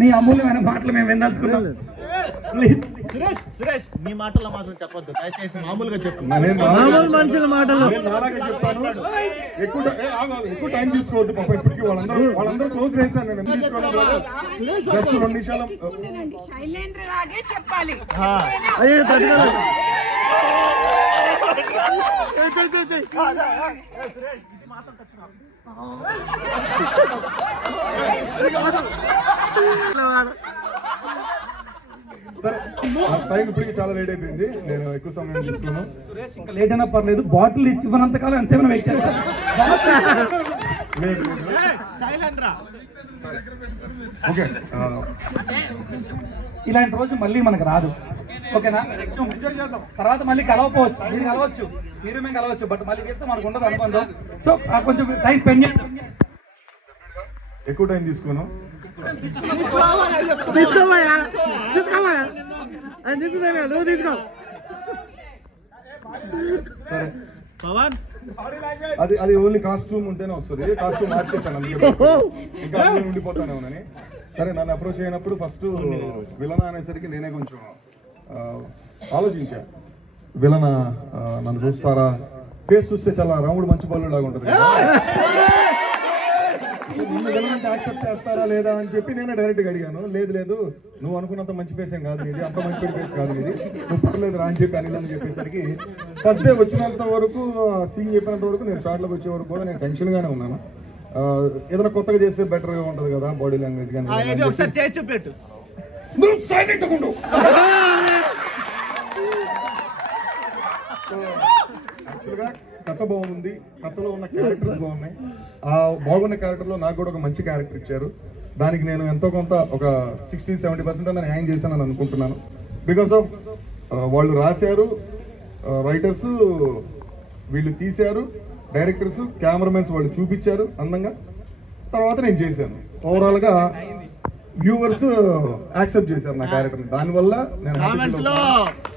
నీ అమూల్యమైన మాటలు మేము విందాల్చుకున్నాం. ప్లీజ్ సురేష్ మీ మాటల్లో మాత్రం చెప్పొద్దు, దయచేసి మామూలుగా చెప్పు. మనుషుల మాటలు చెప్తాను. ఎక్కువ టైం తీసుకోవద్దు. పాప ఇప్పటికీ వాళ్ళందరూ క్లోజ్ చేశాను. నేను ఎందుకు తీసుకోవడం 2 నిమిషాలు శైలేంద్ర లాగే చెప్పాలి. సరే, టైం ఇప్పటికి చాలా లేట్ అయిపోయింది. నేను ఎక్కువ సమయం తీసుకున్నాను. సురేష్ ఇంకా లేట్ అయినా పర్లేదు, బాటిల్ ఇవ్వనంత కాలం ఎంతసేపు వెయిట్ చేస్తా. ఓకే, ఇలాంటి రోజు మళ్ళీ మనకు రాదు. ఓకేనా? తర్వాత మళ్ళీ కలవకపోవచ్చు, మీరు కలవచ్చు, మీరు మేము కలవచ్చు, బట్ మళ్ళీ చెప్తే మనకు ఉండదు అనుకుందాం. సో కొంచెం టైం స్పెండ్ చేస్తాం. ఎక్కువ టైం తీసుకున్నాం. అది ఓన్లీ కాస్ట్యూమ్ ఉంటేనే వస్తుంది. కాస్ట్యూమ్ మార్చేసాను, ఇంకా ఉండిపోతానే ఉన్నాను. సరే, నన్ను అప్రోచ్ అయినప్పుడు ఫస్ట్ విలనా అనేసరికి నేనే కొంచెం ఆలోచించా. విలనా నన్ను చూస్తారా, ఫేస్ చూస్తే చాలా రాముడు మంచి పళ్ళు లాగా ఉంటుంది కదా, విలనంటే యాక్సెప్ట్ చేస్తారా లేదా అని చెప్పి నేనే డైరెక్ట్గా అడిగాను. లేదు నువ్వు అనుకున్నంత మంచి ఫేస్ ఏం కాదు ఇది, అంత మంచి ఫేస్ కాదు ఇది, నువ్వు పర్లేదు రా అని చెప్పి అనిల్ అని చెప్పేసరికి ఫస్ట్ డే వచ్చినంత వరకు, సీన్ చెప్పినంత వరకు, నేను షార్ట్లోకి వచ్చే వరకు కూడా నేను టెన్షన్గానే ఉన్నాను. ఏదైనా కొత్తగా చేస్తే బెటర్గా ఉంటుంది కదా, బాడీ లాంగ్వేజ్ కానీ. యాక్చువల్గా కథ బాగుంది, కథలో ఉన్న క్యారెక్టర్స్ బాగున్నాయి. ఆ బాగున్న క్యారెక్టర్లో నాకు కూడా ఒక మంచి క్యారెక్టర్ ఇచ్చారు. దానికి నేను ఎంతో కొంత ఒక 60-70% నేను న్యాయం చేశానని అనుకుంటున్నాను. బికాస్ ఆఫ్ వాళ్ళు రాశారు, రైటర్స్ వీళ్ళు తీశారు, డైరెక్టర్స్, కెమెరామెన్స్ వాళ్ళు చూపించారు అందంగా, తర్వాత నేను చేశాను. ఓవరాల్గా వ్యూవర్స్ యాక్సెప్ట్ చేశారు నా క్యారెక్టర్ని. దానివల్ల నేను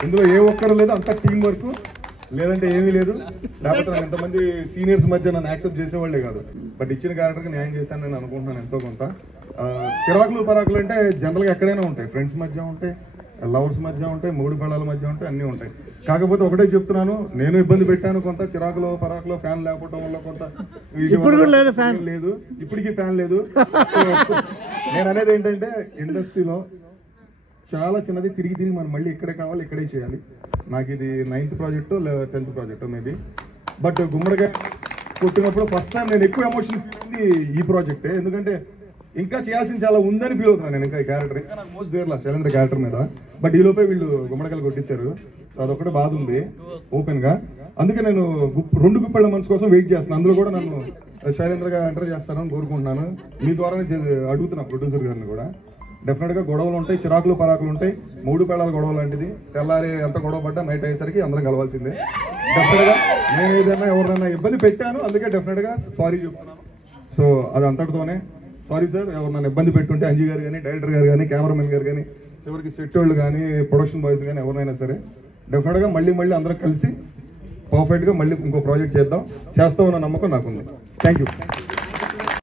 ఇందులో ఏ ఒక్కరు లేదు, అంత టీం వర్క్, లేదంటే ఏమీ లేదు. లేకపోతే నాకు ఎంతమంది సీనియర్స్ మధ్య నన్ను యాక్సెప్ట్ చేసేవాళ్ళే కాదు. బట్ ఇచ్చిన క్యారెక్టర్కి న్యాయం చేశాను నేను అనుకుంటున్నాను ఎంతో కొంత. చిరాకులు పరాకులు అంటే జనరల్గా ఎక్కడైనా ఉంటాయి, ఫ్రెండ్స్ మధ్య ఉంటాయి, లవర్స్ మధ్య ఉంటాయి, మూడు పిల్లల మధ్య ఉంటాయి, అన్నీ ఉంటాయి. కాకపోతే ఒకటే చెప్తున్నాను, నేను ఇబ్బంది పెట్టాను కొంత, చిరాకులో పరాకులో ఫ్యాన్ లేకపోవడం వల్ల కొంత లేదు, ఇప్పటికీ ఫ్యాన్ లేదు. నేను అనేది ఏంటంటే, ఇండస్ట్రీలో చాలా చిన్నది, తిరిగి మనం మళ్ళీ ఇక్కడే కావాలి, ఇక్కడే చేయాలి. నాకు ఇది 9th project 10th project maybe. But గుమ్మడికాయ కొట్టినప్పుడు ఫస్ట్ టైం నేను ఎక్కువ ఎమోషన్ ఫీల్ ఈ ప్రాజెక్టే. ఎందుకంటే ఇంకా చేయాల్సింది చాలా ఉందని ఫీల్ అవుతున్నాను నేను. ఇంకా ఈ క్యారెక్టర్ ఇంకా నాకు మోస్ట్ దేర్లా శైలేంద్ర క్యారెక్టర్ మీద. బట్ ఈ లోపే వీళ్ళు గుమ్మడికాయలు కొట్టించారు, అదొకటే బాధ ఉంది ఓపెన్ గా. అందుకే నేను 2 గుప్పెళ్ల మనసు కోసం వెయిట్ చేస్తున్నాను. అందులో కూడా నన్ను శైలేంద్రగా ఎంటర్ చేస్తానని కోరుకుంటున్నాను. మీ ద్వారానే అడుగుతున్నా ప్రొడ్యూసర్ గారిని కూడా. డెఫినెట్గా గొడవలు ఉంటాయి, చిరాకులు పరాకులు ఉంటాయి, 3 పేళాల గొడవ లాంటిది. తెల్లారి ఎంత గొడవ పడ్డా నైట్ అయ్యేసరికి అందరం కలవాల్సిందే. డెఫినెట్గా నేను ఏదైనా ఎవరైనా ఇబ్బంది పెట్టాను, అందుకే డెఫినెట్గా సారీ చెప్తున్నాను. సో అది అంతటితోనే సారీ సార్. ఎవరైనా ఇబ్బంది పెట్టుంటే అంజీ గారు కానీ, డైరెక్టర్ గారు కానీ, కెమెరామెన్ గారు కానీ, చివరికి సెట్ వాళ్ళు కానీ, ప్రొడక్షన్ బాయ్స్ కానీ ఎవరైనా సరే డెఫినెట్గా మళ్ళీ అందరం కలిసి పర్ఫెక్ట్గా మళ్ళీ ఇంకో ప్రాజెక్ట్ చేస్తామన్న నమ్మకం నాకుంది. Thank you.